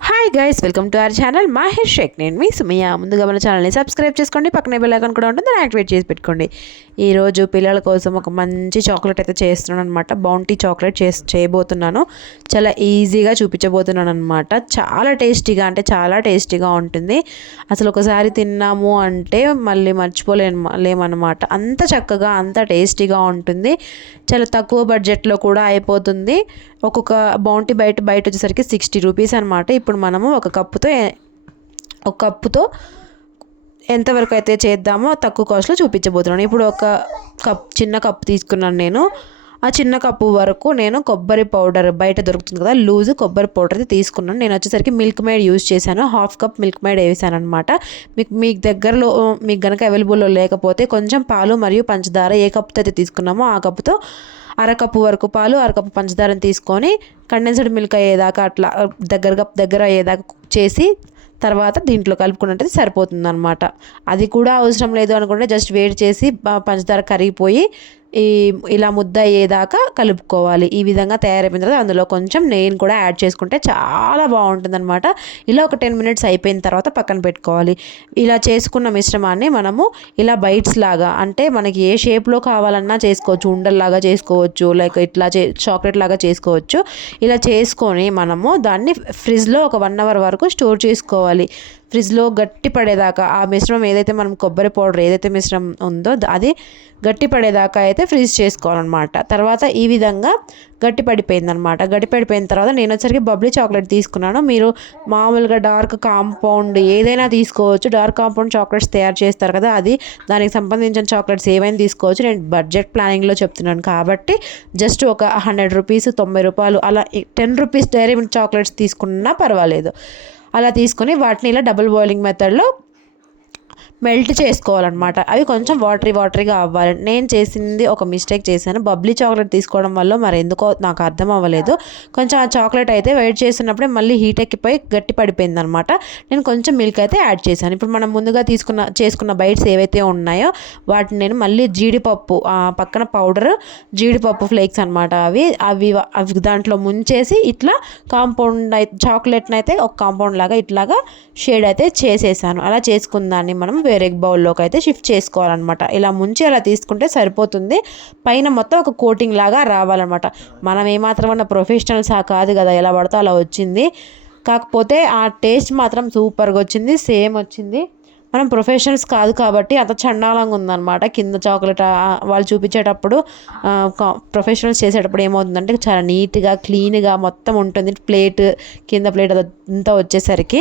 Ha! Hi guys welcome to our channel Mahesh Shaik నేను మీ Sumayya. ముందుగా మన ఛానల్ని సబ్స్క్రైబ్ చేసుకోండి. పక్కనే బెల్ ఐకాన్ కూడా ఉంటుంది. దాన్ని యాక్టివేట్ చేసి పెట్టుకోండి. ఈరోజు పిల్లల కోసం ఒక మంచి చాక్లెట్ అయితే చేస్తున్నాను అనమాట బౌంటీ చాక్లెట్ చేసి చేయబోతున్నాను. చాలా ఈజీగా చూపించబోతున్నాను అనమాట చాలా టేస్టీగా అంటే చాలా టేస్టీగా ఉంటుంది. అసలు ఒకసారి తిన్నాము అంటే మళ్ళీ మర్చిపోలేము లేమన్నమాట. అంత చక్కగా అంత టేస్టీగా ఉంటుంది. చాలా తక్కువ బడ్జెట్లో కూడా అయిపోతుంది. ఒక్కొక్క బౌంటీ బయట బయట వచ్చేసరికి సిక్స్టీ రూపీస్ అనమాట ఇప్పుడు మనం మనము ఒక కప్పుతో ఒక కప్పుతో ఎంతవరకు అయితే చేద్దామో తక్కువ కాస్ట్లో చూపించబోతున్నాను. ఇప్పుడు ఒక కప్ చిన్న కప్ తీసుకున్నాను నేను. ఆ చిన్న కప్పు వరకు నేను కొబ్బరి పౌడర్ బయట దొరుకుతుంది కదా లూజ్ కొబ్బరి పౌడర్ తీసుకున్నాను. నేను వచ్చేసరికి మిల్క్ మేడ్ యూజ్ చేశాను. హాఫ్ కప్ మిల్క్ మేడ్ వేసాను అనమాట మీకు మీ దగ్గరలో మీకు కనుక అవైలబుల్లో లేకపోతే కొంచెం పాలు మరియు పంచదార ఏ కప్పుతో అయితే తీసుకున్నామో ఆ కప్పుతో అరకప్పు వరకు పాలు అరకప్పు పంచదారని తీసుకొని కండెన్స్డ్ మిల్క్ అయ్యేదాకా అట్లా దగ్గరగా దగ్గర అయ్యేదాకా చేసి తర్వాత దీంట్లో కలుపుకున్నట్టు సరిపోతుంది అనమాట అది కూడా అవసరం లేదు అనుకుంటే జస్ట్ వేడి చేసి పంచదార కరిగిపోయి ఈ ఇలా ముద్ద అయ్యేదాకా కలుపుకోవాలి. ఈ విధంగా తయారైపోయిన తర్వాత అందులో కొంచెం నెయ్యిని కూడా యాడ్ చేసుకుంటే చాలా బాగుంటుందన్నమాట. ఇలా ఒక టెన్ మినిట్స్ అయిపోయిన తర్వాత పక్కన పెట్టుకోవాలి. ఇలా చేసుకున్న మిశ్రమాన్ని మనము ఇలా బైట్స్ లాగా అంటే మనకి ఏ షేప్లో కావాలన్నా చేసుకోవచ్చు. ఉండల్లాగా చేసుకోవచ్చు లైక్ ఇట్లా చే చాక్లెట్ లాగా చేసుకోవచ్చు. ఇలా చేసుకొని మనము దాన్ని ఫ్రిడ్జ్లో ఒక వన్ అవర్ వరకు స్టోర్ చేసుకోవాలి. ఫ్రిడ్జ్లో గట్టి పడేదాకా ఆ మిశ్రమం ఏదైతే మనం కొబ్బరి పౌడర్ ఏదైతే మిశ్రమం ఉందో అది గట్టి పడేదాకా అయితే ఫ్రీజ్ చేసుకోవాలన్నమాట. తర్వాత ఈ విధంగా గట్టి పడిపోయిందనమాట గట్టి పడిపోయిన తర్వాత నేను వచ్చరికి బబ్లీ చాక్లెట్ తీసుకున్నాను. మీరు మామూలుగా డార్క్ కాంపౌండ్ ఏదైనా తీసుకోవచ్చు. డార్క్ కాంపౌండ్ చాక్లెట్స్ తయారు చేస్తారు కదా అది దానికి సంబంధించిన చాక్లెట్స్ ఏవైనా తీసుకోవచ్చు. నేను బడ్జెట్ ప్లానింగ్లో చెప్తున్నాను కాబట్టి జస్ట్ ఒక హండ్రెడ్ రూపీస్ తొంభై రూపాయలు అలా టెన్ రూపీస్ డైరీ చాక్లెట్స్ తీసుకున్నా పర్వాలేదు. అలా తీసుకొని వాటిని ఇలా డబుల్ బాయిలింగ్ మెథడ్లో మెల్ట్ చేసుకోవాలన్నమాట. అవి కొంచెం వాటరీ వాటరీగా అవ్వాలి. నేను చేసింది ఒక మిస్టేక్ చేశాను. బబ్లీ చాక్లెట్ తీసుకోవడం వల్ల మరి ఎందుకో నాకు అర్థం అవ్వలేదు. కొంచెం ఆ చాక్లెట్ అయితే వెయిట్ చేసినప్పుడే మళ్ళీ హీట్ ఎక్కిపోయి గట్టి పడిపోయింది అనమాట నేను కొంచెం మిల్క్ అయితే యాడ్ చేశాను. ఇప్పుడు మనం ముందుగా తీసుకున్న చేసుకున్న బైట్స్ ఏవైతే ఉన్నాయో వాటిని నేను మళ్ళీ జీడిపప్పు పక్కన పౌడర్ జీడిపప్పు ఫ్లేక్స్ అనమాట అవి. అవి అవి దాంట్లో ముంచేసి ఇట్లా కాంపౌండ్ అయితే చాక్లెట్ని అయితే ఒక కాంపౌండ్ లాగా ఇట్లాగా షేడ్ అయితే చేసేసాను. అలా చేసుకున్న దాన్ని మనం వేరే బౌల్లోకి అయితే షిఫ్ట్ చేసుకోవాలన్నమాట. ఇలా ముంచి అలా తీసుకుంటే సరిపోతుంది. పైన మొత్తం ఒక కోటింగ్ లాగా రావాలన్నమాట. మనం ఏమాత్రం ప్రొఫెషనల్స్ కాదు కదా ఎలా పడితే అలా వచ్చింది. కాకపోతే ఆ టేస్ట్ మాత్రం సూపర్గా వచ్చింది సేమ్ వచ్చింది. మనం ప్రొఫెషనల్స్ కాదు కాబట్టి అంత చండాలంగా ఉందన్నమాట. కింద చాక్లెట్ వాళ్ళు చూపించేటప్పుడు ప్రొఫెషనల్స్ చేసేటప్పుడు ఏమవుతుందంటే చాలా నీట్గా క్లీన్గా మొత్తం ఉంటుంది. ప్లేట్ కింద ప్లేట్ అదంతా వచ్చేసరికి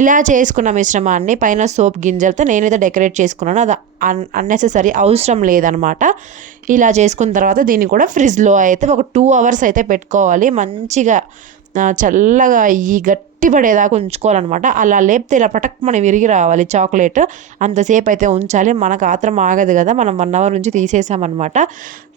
ఇలా చేసుకున్న మిశ్రమాన్ని పైన సోప్ గింజలతో నేనైతే డెకరేట్ చేసుకున్నాను. అది అన్ అన్నెసెసరీ అవసరం లేదనమాట ఇలా చేసుకున్న తర్వాత దీన్ని కూడా ఫ్రిడ్జ్లో అయితే ఒక టూ అవర్స్ అయితే పెట్టుకోవాలి. మంచిగా చల్లగా ఈ గట్ గట్టి పడేదాకా ఉంచుకోవాలన్నమాట. అలా లేపితే ఇలా పటక్ మనం విరిగి రావాలి చాక్లెట్. అంతసేపు అయితే ఉంచాలి. మనకు ఆత్రం ఆగదు కదా. మనం వన్ అవర్ నుంచి తీసేసామన్నమాట.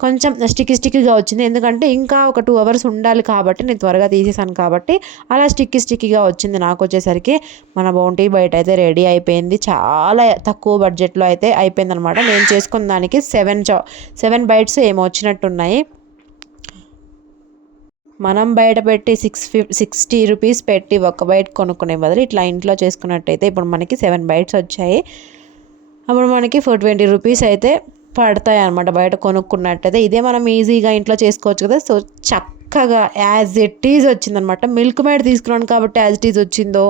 కొంచెం స్టిక్కి స్టిక్కీగా వచ్చింది. ఎందుకంటే ఇంకా ఒక టూ అవర్స్ ఉండాలి కాబట్టి నేను త్వరగా తీసేసాను కాబట్టి అలా స్టిక్కీ స్టిక్కీగా వచ్చింది నాకు వచ్చేసరికి. మన బౌంటీ బయట అయితే రెడీ అయిపోయింది. చాలా తక్కువ బడ్జెట్లో అయితే అయిపోయింది అనమాట నేను చేసుకున్న దానికి సెవెన్ చా సెవెన్ బైట్స్ ఏమో వచ్చినట్టున్నాయి. మనం బయట పెట్టి సిక్స్ ఫిఫ్ సిక్స్టీ రూపీస్ పెట్టి ఒక బైట్ కొనుక్కునే బదులు ఇట్లా ఇంట్లో చేసుకున్నట్టయితే ఇప్పుడు మనకి సెవెన్ బైట్స్ వచ్చాయి. అప్పుడు మనకి ఫోర్ ట్వంటీ రూపీస్ అయితే పడతాయి అనమాట బయట కొనుక్కున్నట్టయితే. ఇదే మనం ఈజీగా ఇంట్లో చేసుకోవచ్చు కదా. సో చక్కగా యాజ్ ఇట్ ఈజ్ వచ్చిందనమాట మిల్క్ మేడ్ తీసుకున్నాను కాబట్టి యాజ్ ఇట్ ఈజ్ వచ్చిందో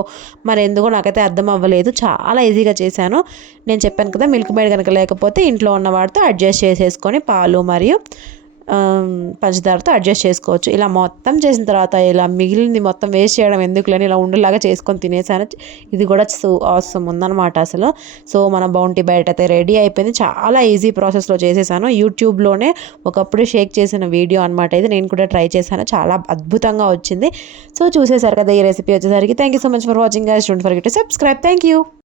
మరి ఎందుకో నాకైతే అర్థం అవ్వలేదు. చాలా ఈజీగా చేశాను. నేను చెప్పాను కదా మిల్క్ మేడ్ కనుక లేకపోతే ఇంట్లో ఉన్న వాటితో అడ్జస్ట్ చేసేసుకొని పాలు మరియు పంచదారతో అడ్జస్ట్ చేసుకోవచ్చు. ఇలా మొత్తం చేసిన తర్వాత ఇలా మిగిలింది మొత్తం వేస్ట్ చేయడం ఎందుకులని ఇలా ఉండేలాగా చేసుకొని తినేసాను. ఇది కూడా అవసరం ఉందన్నమాట అసలు. సో మన బౌంటీ బయట అయితే రెడీ అయిపోయింది. చాలా ఈజీ ప్రాసెస్లో చేసేసాను. యూట్యూబ్లోనే ఒకప్పుడు షేక్ చేసిన వీడియో అనమాట ఇది. నేను కూడా ట్రై చేశాను. చాలా అద్భుతంగా వచ్చింది. సో చూసేసారు కదా ఈ రెసిపీ వచ్చేసరికి. Thank you so much for watching guys don't forget to subscribe thank you